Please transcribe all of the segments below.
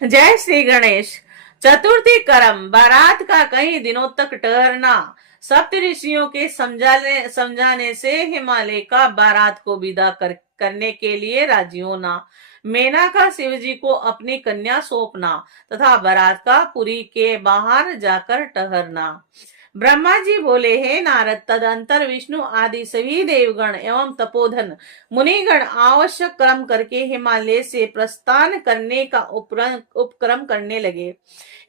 जय श्री गणेश। चतुर्थी कर्म बारात का कई दिनों तक ठहरना। सप्त ऋषियों के समझाने से हिमालय का बारात को विदा करने के लिए राजी होना। मेनका शिव जी को अपनी कन्या सौंपना तथा बारात का पुरी के बाहर जाकर ठहरना। ब्रह्मा जी बोले, हे नारद, तदंतर विष्णु आदि सभी देवगण एवं तपोधन मुनिगण आवश्यक कर्म करके हिमालय से प्रस्थान करने का उपक्रम करने लगे।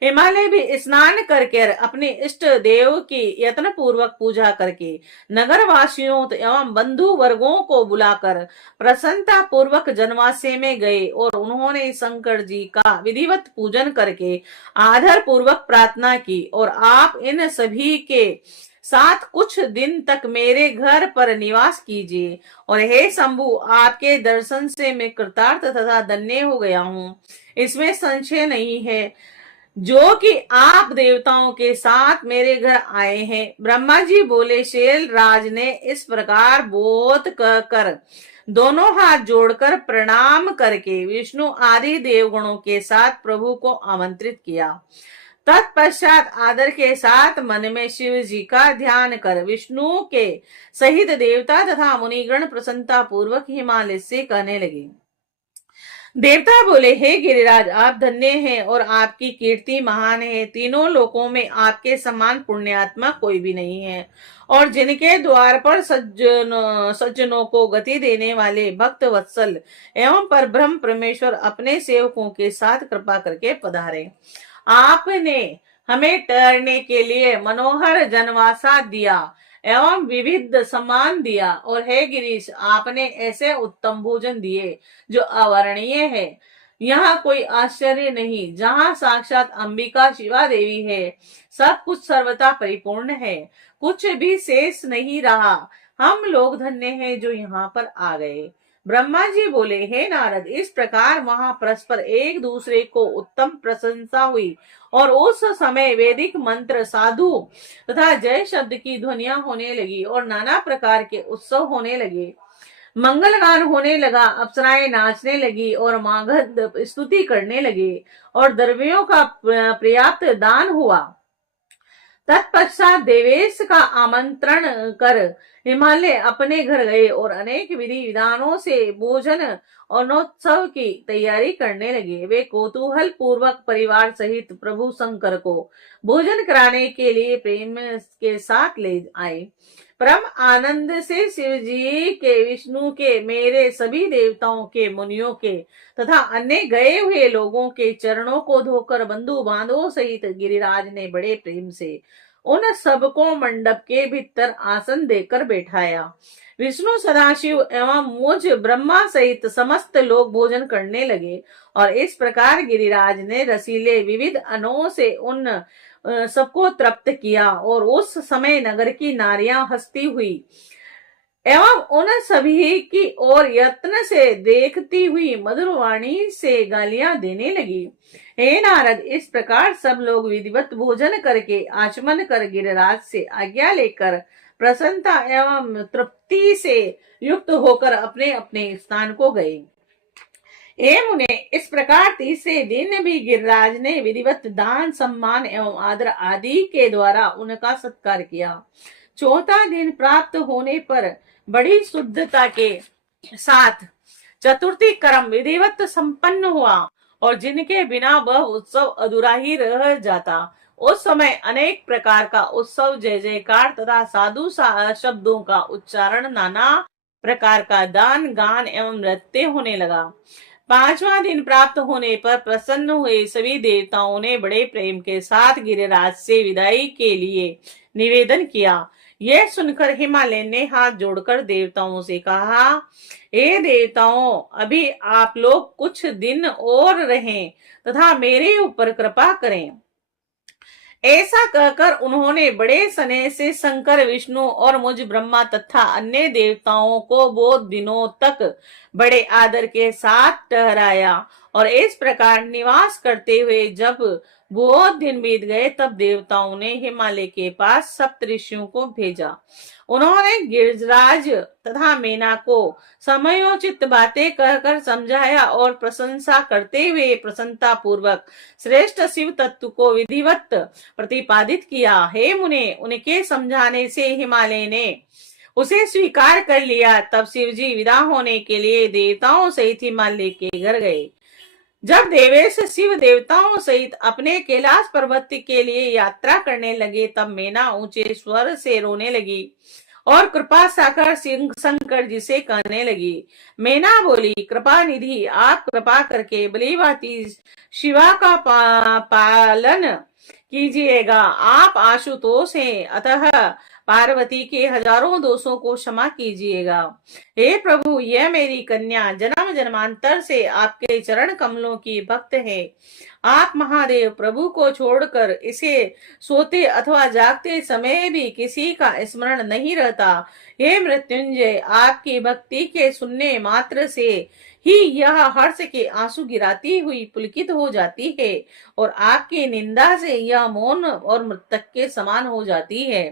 हिमालय भी स्नान करके अपने इष्ट देव की यत्न पूर्वक पूजा करके नगर वासियों एवं बंधु वर्गों को बुलाकर प्रसन्नता पूर्वक जनवासे में गए और उन्होंने शंकर जी का विधिवत पूजन करके आदर पूर्वक प्रार्थना की। और आप इन सभी के साथ कुछ दिन तक मेरे घर पर निवास कीजिए। और हे शंभु, आपके दर्शन से मैं कृतार्थ तथा धन्य हो गया हूँ, इसमें संशय नहीं है। जो कि आप देवताओं के साथ मेरे घर आए हैं। ब्रह्मा जी बोले, शेल राज ने इस प्रकार बोध कर दोनों हाथ जोड़कर प्रणाम करके विष्णु आदि देवगणों के साथ प्रभु को आमंत्रित किया। तत्पश्चात आदर के साथ मन में शिव जी का ध्यान कर विष्णु के सहित देवता तथा मुनिगण प्रसन्नता पूर्वक हिमालय से कहने लगे। देवता बोले, हे गिरिराज, आप धन्य हैं और आपकी कीर्ति महान है। तीनों लोकों में आपके समान पुण्यात्मा कोई भी नहीं है। और जिनके द्वार पर सज्जनों को गति देने वाले भक्त वत्सल एवं पर ब्रह्म परमेश्वर अपने सेवकों के साथ कृपा करके पधारे। आपने हमें ठहरने के लिए मनोहर जनवासा दिया एवं विविध सम्मान दिया। और हे गिरीश, आपने ऐसे उत्तम भोजन दिए जो अवर्णीय है। यहाँ कोई आश्चर्य नहीं, जहाँ साक्षात अंबिका शिवा देवी है। सब कुछ सर्वथा परिपूर्ण है, कुछ भी शेष नहीं रहा। हम लोग धन्य हैं जो यहाँ पर आ गए। ब्रह्मा जी बोले, हे नारद, इस प्रकार वहां परस्पर एक दूसरे को उत्तम प्रशंसा हुई और उस समय वैदिक मंत्र, साधु तथा जय शब्द की ध्वनियां होने लगी और नाना प्रकार के उत्सव होने लगे। मंगल गान होने लगा, अप्सराएं नाचने लगी और मागध स्तुति करने लगे और द्रव्यों का पर्याप्त दान हुआ। तत्पश्चात देवेश का आमंत्रण कर हिमालय अपने घर गए और अनेक विधि विधानों से भोजन अनोत्सव की तैयारी करने लगे। वे कौतूहल पूर्वक परिवार सहित प्रभु शंकर को भोजन कराने के लिए प्रेम के साथ ले आए। परम आनंद से शिव जी के, विष्णु के, मेरे सभी देवताओं के, मुनियों के तथा अन्य गए हुए लोगों के चरणों को धोकर बंधु बांधवों सहित गिरिराज ने बड़े प्रेम से उन सबको मंडप के भीतर आसन देकर बैठाया। विष्णु, सदाशिव एवं मुझ ब्रह्मा सहित समस्त लोग भोजन करने लगे और इस प्रकार गिरिराज ने रसीले विविध अन्नों से उन सबको तृप्त किया। और उस समय नगर की नारियां हंसती हुई एवं उन सभी की ओर यत्न से देखती हुई मधुर वाणी से गालियां देने लगी। हे नारद, इस प्रकार सब लोग विधिवत भोजन करके आचमन कर गिरिराज से आज्ञा लेकर प्रसन्नता एवं तृप्ति से युक्त होकर अपने अपने स्थान को गए। उन्हें इस प्रकार तीसरे दिन भी गिरिराज ने विधिवत दान, सम्मान एवं आदर आदि के द्वारा उनका सत्कार किया। चौथा दिन प्राप्त होने पर बड़ी शुद्धता के साथ चतुर्थी कर्म विधिवत संपन्न हुआ और जिनके बिना वह उत्सव अधूरा ही रह जाता। उस समय अनेक प्रकार का उत्सव, जय जयकार तथा साधु शब्दों का उच्चारण, नाना प्रकार का दान, गान एवं नृत्य होने लगा। पांचवा दिन प्राप्त होने पर प्रसन्न हुए सभी देवताओं ने बड़े प्रेम के साथ गिरिराज से विदाई के लिए निवेदन किया। यह सुनकर हिमालय ने हाथ जोड़कर देवताओं से कहा, हे देवताओं, अभी आप लोग कुछ दिन और रहें तथा मेरे ऊपर कृपा करें। ऐसा कहकर उन्होंने बड़े स्नेह से शंकर, विष्णु और मुझ ब्रह्मा तथा अन्य देवताओं को बहुत दिनों तक बड़े आदर के साथ ठहराया और इस प्रकार निवास करते हुए जब बहुत दिन बीत गए तब देवताओं ने हिमालय के पास सप्तऋषियों को भेजा। उन्होंने गिरिराज तथा मेना को समयोचित बातें कहकर समझाया और प्रशंसा करते हुए प्रसन्नता पूर्वक श्रेष्ठ शिव तत्व को विधिवत प्रतिपादित किया। हे मुने, उनके समझाने से हिमालय ने उसे स्वीकार कर लिया। तब शिवजी विदा होने के लिए देवताओं सहित हिमालय के घर गए। जब देवेश शिव देवताओं सहित अपने कैलाश पर्वत के लिए यात्रा करने लगे तब मेना ऊंचे स्वर से रोने लगी और कृपा सागर शंकर जी से कहने लगी। मेना बोली, कृपा निधि, आप कृपा करके बलिभाती शिवा का पालन कीजिएगा। आप आशुतोष हैं, अतः पार्वती के हजारों दोषों को क्षमा कीजिएगा। हे प्रभु, यह मेरी कन्या जन्म जन्मांतर से आपके चरण कमलों की भक्त है। आप महादेव प्रभु को छोड़कर इसे सोते अथवा जागते समय भी किसी का स्मरण नहीं रहता। हे मृत्युंजय, आपकी भक्ति के सुनने मात्र से ही यह हर्ष के आंसू गिराती हुई पुलकित हो जाती है और आपकी निंदा से यह मौन और मृतक के समान हो जाती है।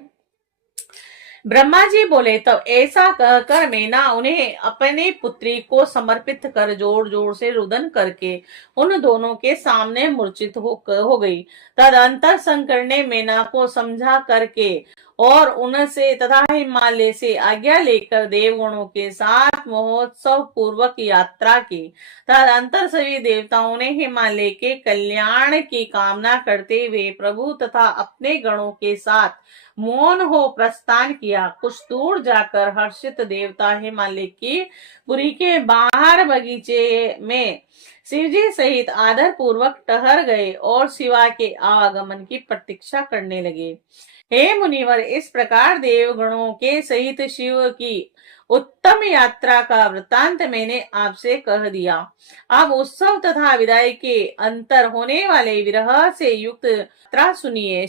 ब्रह्मा जी बोले, तब ऐसा कहकर मेना उन्हें अपने पुत्री को समर्पित कर जोर जोर से रुदन करके उन दोनों के सामने मूर्छित हो गई। तदंतर शंकर ने मेना को समझा करके और उनसे तथा हिमालय से आज्ञा लेकर देवगणों के साथ महोत्सव पूर्वक यात्रा की। तदंतर सभी देवताओं ने हिमालय के कल्याण की कामना करते हुए प्रभु तथा अपने गणों के साथ मौन हो प्रस्थान किया। कुछ दूर जाकर हर्षित देवता हिमालय की पुरी के बाहर बगीचे में शिवजी सहित आदर पूर्वक ठहर गए और शिवा के आगमन की प्रतीक्षा करने लगे। हे मुनिवर, इस प्रकार देवगणों के सहित शिव की उत्तम यात्रा का वृत्तांत मैंने आपसे कह दिया। अब उत्सव तथा विदाई के अंतर होने वाले विरह से युक्त यात्रा सुनिए।